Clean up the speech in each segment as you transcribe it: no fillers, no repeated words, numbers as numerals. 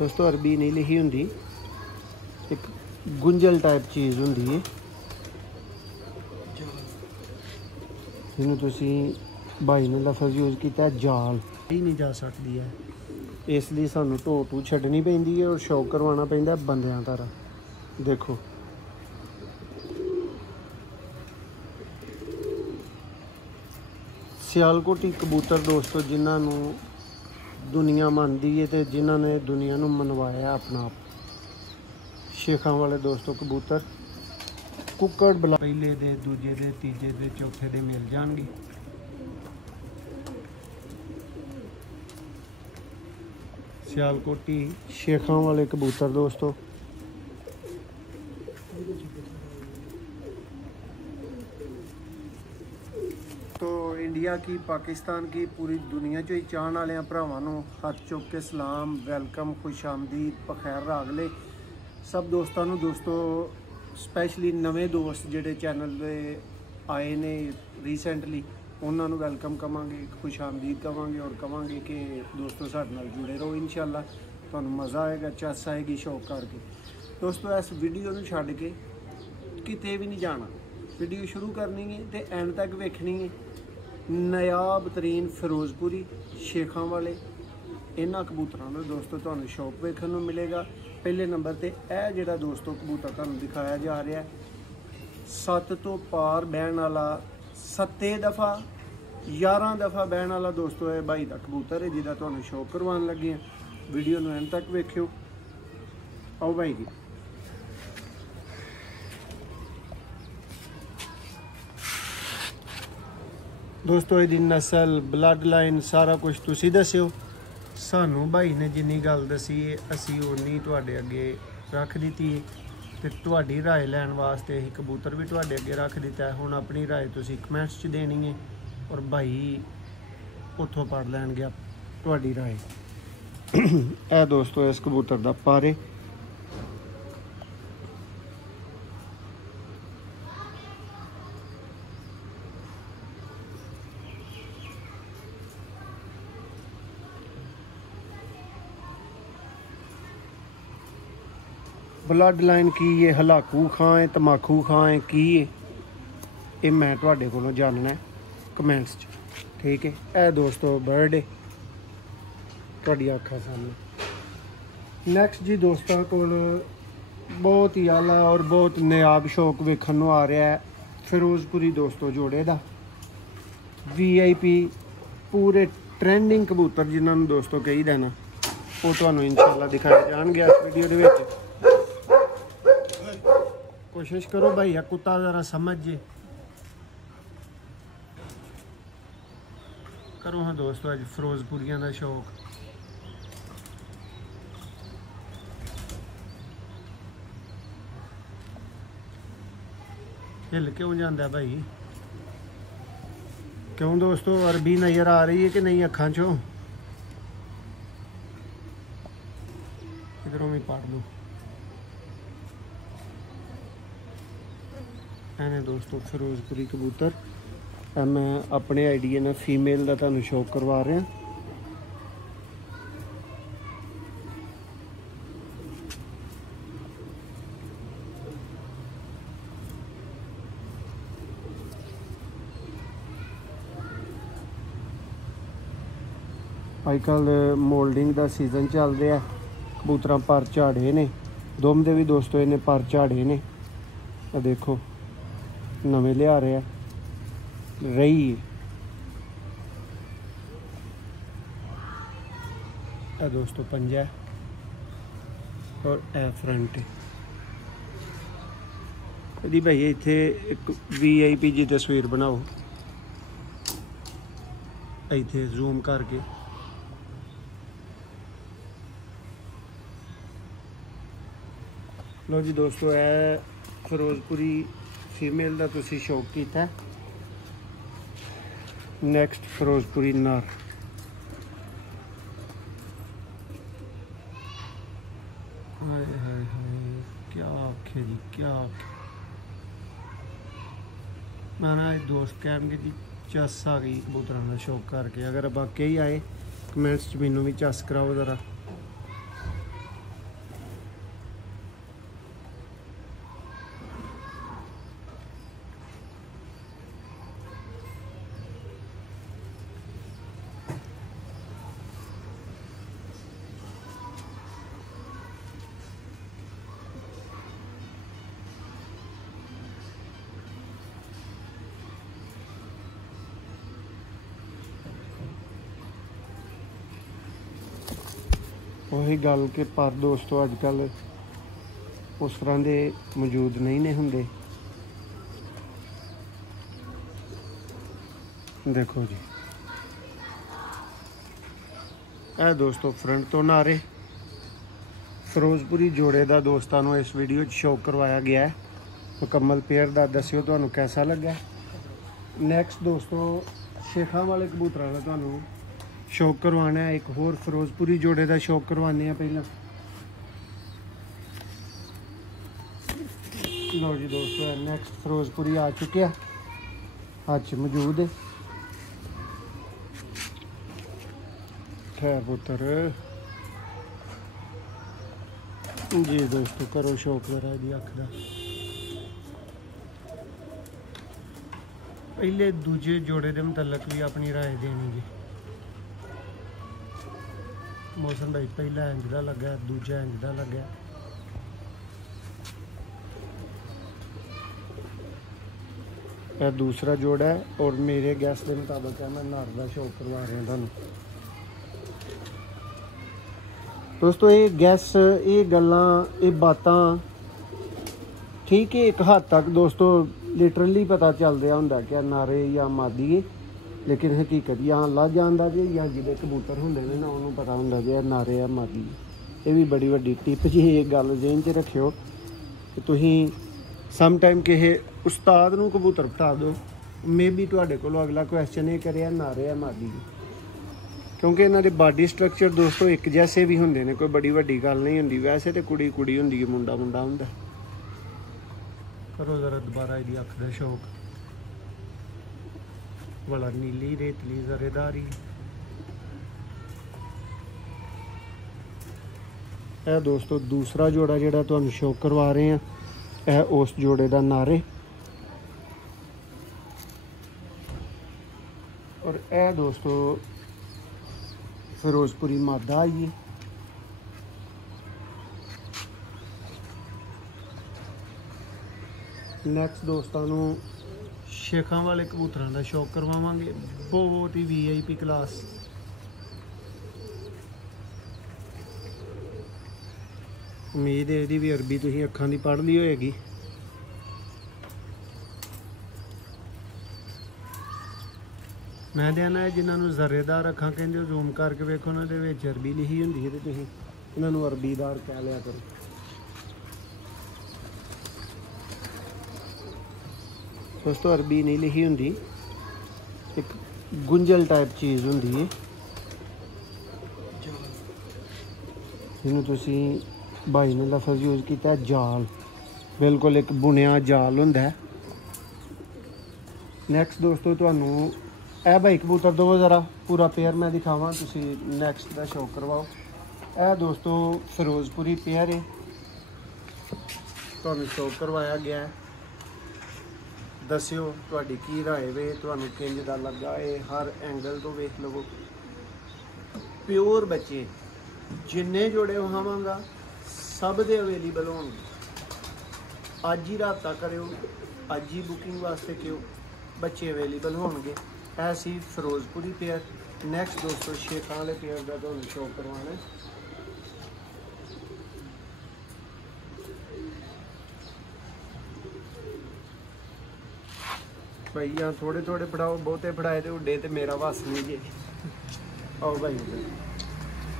दोस्तों अरबी नहीं लिखी होंगी, एक गुंजल टाइप चीज़ होंगी है जिन्हों तुसी भाई ने लफज यूज़ किया जाल ही नहीं जा सकती है, इसलिए सानू ढो ढू छड्डनी पैंदी है और शौक करवाना पैंदा बंदियां तरह। देखो सियालकोटी कबूतर दोस्तों जिन्होंने दुनिया मानती है तो जिन्होंने दुनिया को मनवाया अपना आप, शेखां वाले दोस्तों कबूतर कुक्कड़ बला पहले दे दूजे दे तीजे दे चौथे दे मिल जाएंगे। सियालकोटी शेखां वाले कबूतर दोस्तों तो इंडिया की पाकिस्तान की पूरी दुनिया चो ही चाहने वाले भरावां नूं हथ चुक के सलाम, वेलकम, खुश आमदीद, बखैर रागले सब दोस्तों नूं। दोस्तों स्पैशली नवे दोस्त जिहड़े चैनल दे आए ने रीसेंटली उन्होंने वेलकम कवांगे, खुश आमदीद कवांगे और कवांगे कि दोस्तों साडे नाल जुड़े रहो। इंशाअल्लाह तुहानूं मज़ा आएगा, चस आएगी शौक करके। दोस्तों इस वीडियो नूं छड्ड के किते भी नहीं जाना, वीडियो शुरू करनी है तो एंड तक वेखनी है। नायाब तरीन फिरोजपुरी शेखां वाले इन्हां कबूतरां दा दोस्तों तुहानूं शौक वेखण नूं मिलेगा। पहले नंबर ते यह जिहड़ा दोस्तों कबूतर तुहानूं दिखाया जा रहा है 7 तो पार बहन वाला 7 दफ़ा 11 दफ़ा बहन वाला दोस्तों है भाई का कबूतर है जिहदा तुहानूं शौक करवान लगे हैं। वीडियो नूं एंड तक वेखियो। आओ भाई जी। दोस्तों ये नस्ल ब्लड लाइन सारा कुछ तुसी दस्यो, सानू भाई ने जिन्नी गल दसी असी उन्नी तुहाडे अगे रख दी ते तुहाडी राय लैण वास्ते असीं कबूतर भी तुहाडे अगे रख दिता है। हुण अपनी राय तुसी कमेंट्स च देनी है और भाई उत्थों पढ़ लैणगे तुहाडी राय। ए दोस्तों इस कबूतर दा पारे ब्लड लाइन की ये हलाकू खां है तमाकू खां है की ये मैं तुहाडे कोलों जानना है कमेंट्स च, ठीक है। ए दोस्तों बर्ड है तुहाडी अखां सामने। नैक्सट जी दोस्तों कोल बहुत ही आला और बहुत नायाब शौक वेखण नूं आ रहा है फिरोजपुरी दोस्तों जोड़े दा VIP पूरे ट्रेंडिंग कबूतर जिन्होंने दोस्तों कही देना वो तुहानूं इंशाअल्लाह दिखाए जाणगे इस वीडियो दे विच। कोशिश करो भाई या कुत्ता ज़रा समझ जे करो। हाँ दोस्तों अज फिरोजपुरियां का शौक हिल क्यों जाता भाई, क्यों दोस्तों अरबी नज़र आ रही है कि नहीं अखां चों? इधरों भी पढ़ लो। है दोस्तों फिरोजपुरी कबूतर मैं अपने आइडिया ने फीमेल का तुहानूं शौक करवा रहा। अजकल मोल्डिंग का सीजन चल रहा है, कबूतर पर झाड़े ने, दुम दे भी दोस्तों इन्हें पर झाड़े ने। देखो नवे लिया रहे रही है दोस्तों पंजा और ए फ्रंट यदि भाई इत्थे एक VIP जी तस्वीर बनाओ इत्थे जूम करके। लो जी दोस्तों ए फिरोजपुरी फीमेल का तुसी शौक किया। नैक्सट फिरोजपुरी नर हाय हाय हाय क्या आखे जी क्या आखे। मैं दोस्त कह जी चस आ गई कबूतरों का शौक करके। अगर वाकई आए कमेंट्स च मैनू भी चस कराओ ज़रा। ਉਹੀ ਗੱਲ ਕਿ ਪਰ ਦੋਸਤੋ ਅੱਜ ਕੱਲ੍ਹ ਉਸ ਤਰ੍ਹਾਂ ਦੇ ਮੌਜੂਦ ਨਹੀਂ ਨੇ ਹੁੰਦੇ। ਦੇਖੋ ਜੀ, ਇਹ ਦੋਸਤੋ ਫਰੰਟ ਤੋਂ ਨਾਰੇ ਫਿਰੋਜ਼ਪੁਰੀ ਜੋੜੇ ਦਾ ਦੋਸਤਾਂ ਨੂੰ ਇਸ ਵੀਡੀਓ 'ਚ ਸ਼ੌਕ ਕਰਵਾਇਆ ਗਿਆ ਹੈ। ਮੁਕੰਮਲ ਪੇਅਰ ਦਾ ਦੱਸਿਓ ਤੁਹਾਨੂੰ कैसा ਲੱਗਾ। ਨੈਕਸਟ ਦੋਸਤੋ ਸ਼ੇਖਾਂ ਵਾਲੇ ਕਬੂਤਰਾਂ ਦਾ ਤੁਹਾਨੂੰ ਸ਼ੌਕ ਕਰਵਾਉਣਾ ਹੈ। ਇੱਕ ਹੋਰ ਫਿਰੋਜ਼ਪੁਰੀ ਜੋੜੇ ਦਾ ਸ਼ੌਕ ਕਰਵਾਉਂਦੇ ਹਾਂ। ਪਹਿਲਾਂ ਲਓ ਜੀ ਦੋਸਤੋ, ਨੈਕਸਟ ਫਿਰੋਜ਼ਪੁਰੀ ਆ ਚੁੱਕਿਆ, ਹੱਥ 'ਚ ਮੌਜੂਦ ਹੈ। खैर पुत्र जी दोस्तों, करो शौक मेरा दी अख का। पहले दूजे जोड़े के मुतलक भी अपनी राय देनी जी। मौसम भाई पहला इंज का लगा, दूजा इंज का लगा। यह दूसरा जोड़ा है और मेरे गैस के मुताबिक है मैं नर का शौक करवा रहा थानू। दोस्तों ये गैस, ये गल्लां, ये बातां ठीक है एक हद तक दोस्तों लिटरली पता चल रहा होंगे कि नारे या मादी है, लेकिन हकीकत या अल्लाह जानता जी या जिहदे कबूतर होंदे ने ना उन्होंने पता होंगे जी नारे या मादी है। ये भी बड़ी वड्डी टिप जी, ये गल जेहन च रखियो कि तुसीं सम टाइम किसी उस्ताद नूं कबूतर बिठा दो, मे बी तुहाडे कोलों अगला क्वेश्चन ये करे नारे या मादी है, क्योंकि इन्हों के बॉडी स्ट्रक्चर दोस्तों एक जैसे भी होंगे ने, कोई बड़ी वड्डी गल नहीं होंगी। वैसे तो कुड़ी कुड़ी होंगी है, मुंडा मुंडा होंगे। करो जरा दोबारा इसकी अख का शौक वाला नीली रेतली जरेदारी। यह दोस्तों दूसरा जोड़ा जोड़ा तुहानू शौक करवा रहे हैं, यह उस जोड़े का नारे। और यह दोस्तों फिरोजपुरी मादा आई है। नैक्सट दोस्तों शेखा वाले कबूतरों का शौक करवावांगे, बहुत ही VIP क्लास। उम्मीद है यदि भी अरबी तुसीं अखां दी पढ़ ली होएगी। मैं देना है जिन्होंने जरेदार अखा कहते जूम करके वेखो, उन्होंने अरबी लिखी होंगी है, तो तुसीं इन्होंने अरबीदार कह लिया करो। दोस्तों अरबी नहीं लिखी होंगी, एक गुंजल टाइप चीज़ होंगी है, जिन्होंने तुसीं भाई ने लफज यूज़ किया जाल, बिल्कुल एक बुनिया जाल होंदा है। नैक्सट दोस्तों तुहानू ए भाई कबूतर दो ज़रा पूरा पेयर मैं दिखावा, तुसी नैक्सट का शौक करवाओ। ए दोस्तों फिरोजपुरी पेयर है, तुहानू शौक करवाया गया है। दस्यो तुहाडी की राय वे, तुहानू किंज दा लगा है। हर एंगल तो वेख लवो, प्योर बच्चे जिन्ने जोड़े वहावांगा सब दे अवेलेबल होणगे। अज ही राबता करो, अज ही बुकिंग वास्ते क्यों, बच्चे अवेलेबल होणगे। ऐसी फिरोजपुरी पेयर। नैक्सट दोस्तों शेखां वाले पेयर का तुहानू शौक करवाना है। भाई यहाँ थोड़े थोड़े फड़ाओ, बहुते फड़ाए तो उड्डे तो मेरा वस नहीं जी। आओ भाई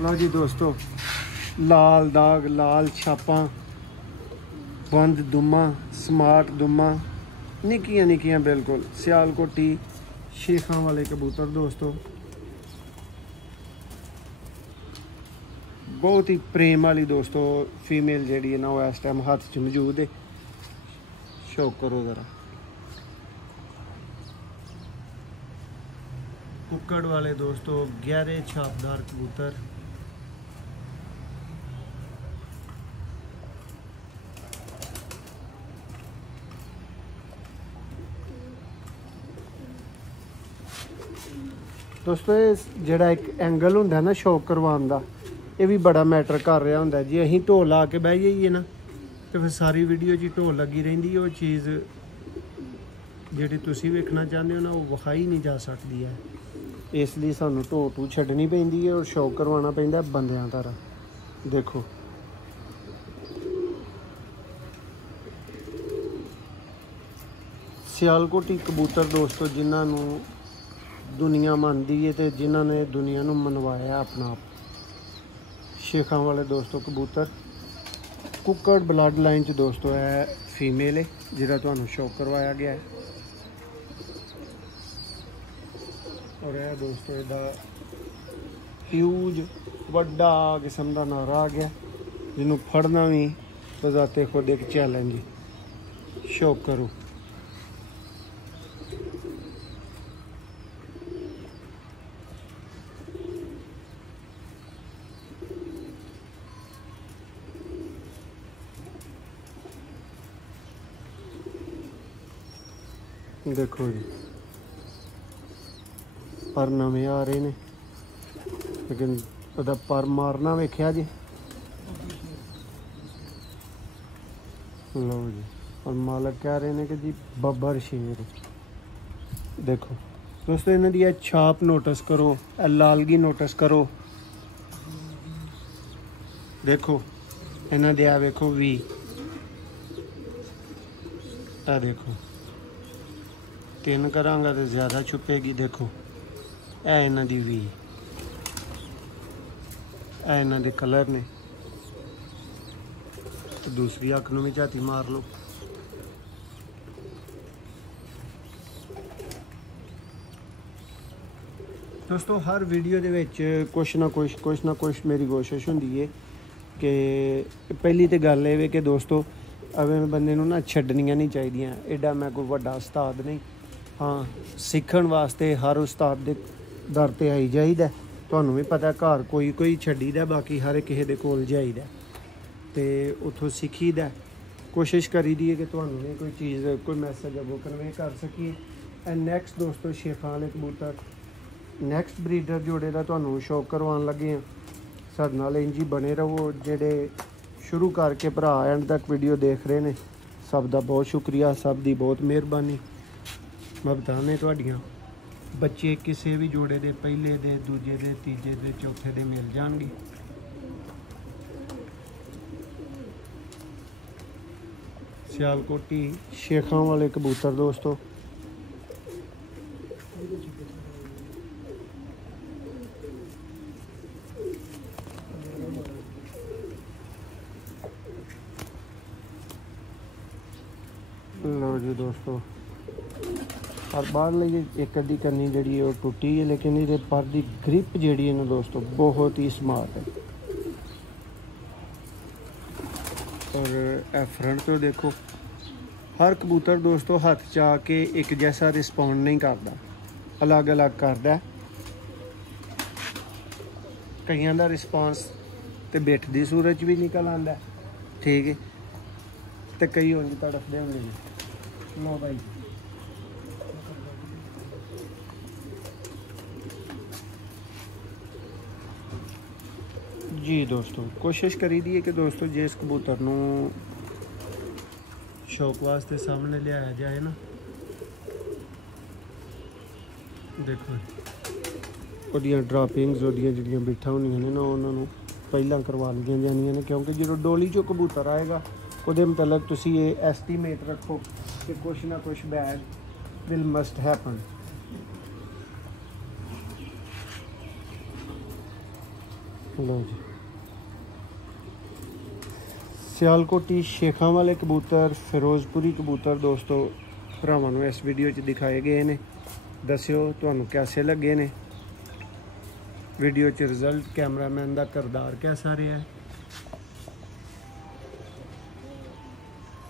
लो जी दोस्तों, लाल दाग, लाल छापा, बंद दुमा, स्मार्ट दुमा, निक्कियां निक्कियां बिल्कुल सियालकोटी शेखां वाले कबूतर दोस्तों, बहुत ही प्रेम वाली दोस्तों फीमेल जी है ना वो इस टाइम हाथ च मौजूद है। शौक करो ज़रा। कुक्कड़ वाले दोस्तों गहरे छापदार कबूतर, दोस्तों जोड़ा एक एंगल होंगे ना शौक करवाने का, ये भी बड़ा मैटर कर रहा होंगे जी। असीं ढोल ला के बह जाइए ना तो फिर सारी वीडियो जी ढोल लगी रही है, वो चीज़ जी तुसीं वेखना चाहते हो ना वो विखाई नहीं जा सकती है। इसलिए सानू ढो ढू छड्डनी पैंदी है और शौक करवाना पैंदा बंदियां तरह। देखो सियालकोटी कबूतर दोस्तों जिन्होंने दुनिया मानती है तो जिन्होंने दुनिया को मनवाया अपना आप, शेखा वाले दोस्तों कबूतर कुक्कड़ ब्लड लाइन च दोस्तों है फीमेल है जिहड़ा तुहानूं शो करवाया गया है। और यह दोस्तों इहदा ह्यूज वड्डा किस्म का नारा आ गया जिन्हों फड़ना भी बजाते खुद एक चैलेंज शो करो। देखो जी पर नवे आ रहे ने लेकिन पता पर मारना वेख्या जी। लो जी और मालक कह रहे हैं कि जी बब्बर शेर। देखो दोस्तों इन्हों की छाप नोटिस करो, लालगी नोटिस करो। देखो इन्हों दिया वेखो वी, आ देखो 3 करांगा तो ज़्यादा छुपेगी। देखो ए इन्हों की वी, ए इन्हों के कलर ने। तो दूसरी अख में भी झाती मार लो। दोस्तों हर वीडियो दे विच कुछ ना कुछ मेरी कोशिश होंदी है कि पहली तो गल ये कि दोस्तों अवें बंदे नूं ना छड्डनियां नहीं चाहिदियां। एडा मैं कोई वड्डा उस्ताद नहीं, हाँ सीखण वास्ते हर उस्ताद दे दर ते आई जाईदा। तुहानूं भी पता घर कोई छड्डीदा, बाकी हर किसे दे कोल जाईदा ते उत्थों सीखीदा। कोशिश करी दी है कि तुहानूं भी कोई चीज़ कोई मैसेज अगों कन्वे कर सकीए। एंड नैक्सट दोस्तों शेखां वाले कबूतर नैक्सट ब्रीडर जोड़े का तुहानूं शौक करवाउण लगे हैं। साडे नाल इंज ही बने रहो। जेडे शुरू करके भरा एंड तक वीडियो देख रहे हैं सब का बहुत शुक्रिया, सब की बहुत मेहरबानी। मैं बताने तुहाडियां बच्चे किसी भी जोड़े दे पहले दे दूजे दे तीजे दे चौथे दे मिल जाएंगे। सियालकोटी शेखां वाले कबूतर दोस्तों लो जी दोस्तों और बाहर लिए एक अद्धी करनी जी वो टुटी है, लेकिन ये पर की ग्रिप जी है ना दोस्तों बहुत ही स्मार्ट है। और फ्रंट तो देखो हर कबूतर दोस्तों हाथ च आके एक जैसा रिस्पॉन्ड नहीं करता, अलग अलग करता। कईयां दा रिस्पॉन्स तो बिठ की सूरत भी निकल आंदा, ठीक है, तो कई उंज तड़फते होंगे जी। लो भाई जी दोस्तों कोशिश करी दी है कि दोस्तों जिस कबूतर नूं शौक वास्ते सामने लिया जाए ना, देखो ਉਹਦੀਆਂ ਡਰਾਪਿੰਗਸ ਉਹਦੀਆਂ ਜਿਹੜੀਆਂ ਬਿਠਾਂ ਹੁੰਦੀਆਂ ਨੇ ਨਾ ਉਹਨਾਂ ਨੂੰ ਪਹਿਲਾਂ ਕਰਵਾ ਲਈਆਂ ਜਾਂਦੀਆਂ ਨੇ, ਕਿਉਂਕਿ ਜਦੋਂ ਡੋਲੀ 'ਚੋਂ ਕਬੂਤਰ ਆਏਗਾ ਉਹਦੇ ਮੁਤਲਕ ਤੁਸੀਂ ਇਹ ਐਸਟੀਮੇਟ ਰੱਖੋ ਕਿ ਕੁਛ ਨਾ ਕੁਛ ਬੈਡ ਵਿਲ ਮਸਟ ਹੈਪਨ। ਲਓ ਜੀ सियालकोटी शेखां वाले कबूतर फिरोजपुरी कबूतर दोस्तों भरावां नूं इस वीडियो च दिखाए गए ने। दस्सिओ तुहानूं कैसे लगे ने वीडियो च रिजल्ट, कैमरामैन का किरदार कैसा रहा है,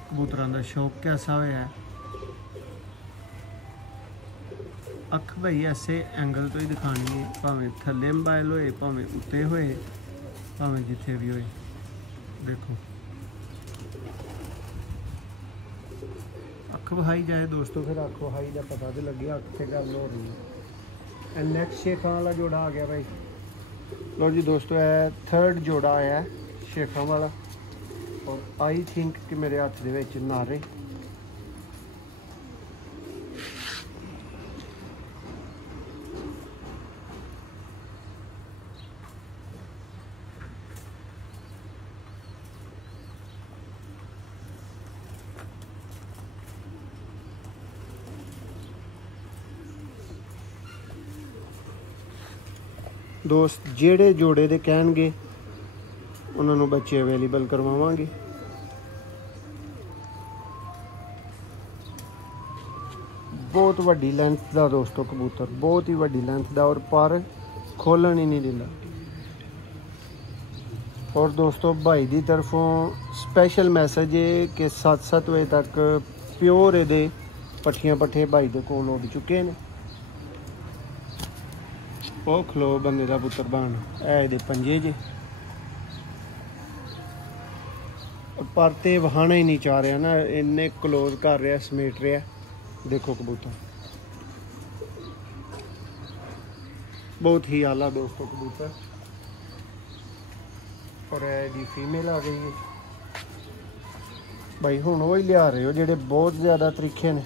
कबूतरां दा शौक कैसा होया है। अख भाई ऐसे एंगल तो ही दिखानी है, भावें थल्ले मोबाइल होए भावें उत्ते होए भावें जिथे भी होए। देखो अख वहाई जाए दोस्तों, फिर अख वहाई का पता तो लगे अख से गल हो रही है। एंड नैक्सट शेखां वाला जोड़ा आ गया भाई। लो जी दोस्तों है थर्ड जोड़ा आया है शेखां वाला, और आई थिंक कि मेरे हाथ दे विच नारे। ਦੋਸਤ ਜਿਹੜੇ ਜੋੜੇ ਦੇ ਕਹਿਣਗੇ ਉਹਨਾਂ ਨੂੰ ਬੱਚੇ ਅਵੇਲੇਬਲ ਕਰਵਾਵਾਂਗੇ। ਬਹੁਤ ਵੱਡੀ ਲੈਂਥ ਦਾ ਦੋਸਤੋ ਕਬੂਤਰ, ਬਹੁਤ ਹੀ ਵੱਡੀ ਲੈਂਥ ਦਾ, ਔਰ ਪਰ ਖੋਲਣ ਹੀ ਨਹੀਂ ਦਿੰਦਾ। और दोस्तों भाई की तरफों स्पैशल मैसेज है कि 7 बजे तक प्योर ये पट्ठियां पट्ठे भाई के कोल उड़ चुके हैं। वो खलो बंदे का पुत्र बन ये पंजे जे पर ते वहाना ही नहीं चाह रहा ना, इन्ने क्लोज कर रहा, समेट रहा। देखो कबूतर बहुत ही आला दोस्तों कबूतर। और जी फीमेल आ गई है भाई, हुण वो ही लिया रहे हो जेडे बहुत ज़्यादा तरीके ने।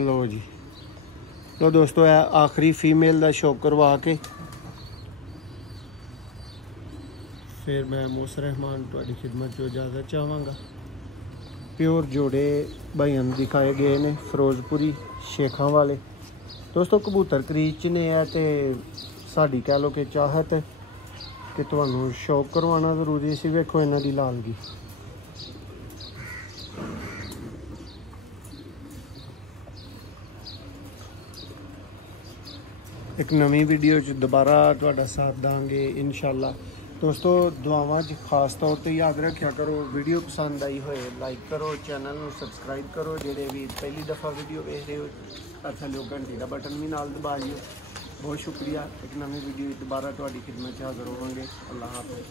लो जी, लो दोस्तों है आखिरी फीमेल का शो करवा के फिर मैं मूसा रहमान तुहाडी खिदमत जो इजाज़त चाहांगा। प्योर जोड़े भाइयों दिखाए गए ने फिरोजपुरी शेखां वाले। दोस्तों कबूतर क्रीज च ने है तो साड़ी कह लो कि चाहत कि तुहानू शौक करवाना जरूरी सी। वेखो इन्हां दी लालगी, एक नवी वीडियो च दोबारा तुहाडा साथ दांगे इंशाअल्लाह। दोस्तों दुआवां च खास तौर पर याद रखा करो, वीडियो पसंद आई होए लाइक करो, चैनल नू सबसक्राइब करो। जेडे भी पहली दफ़ा वीडियो देख रहे हो थल्ले घंटी का बटन भी नाल दबा लियो। बहुत शुक्रिया। एक नवी वीडियो दोबारा तुहाडी खिदमत च हाज़र होवांगे। अल्लाह हाफ़िज़।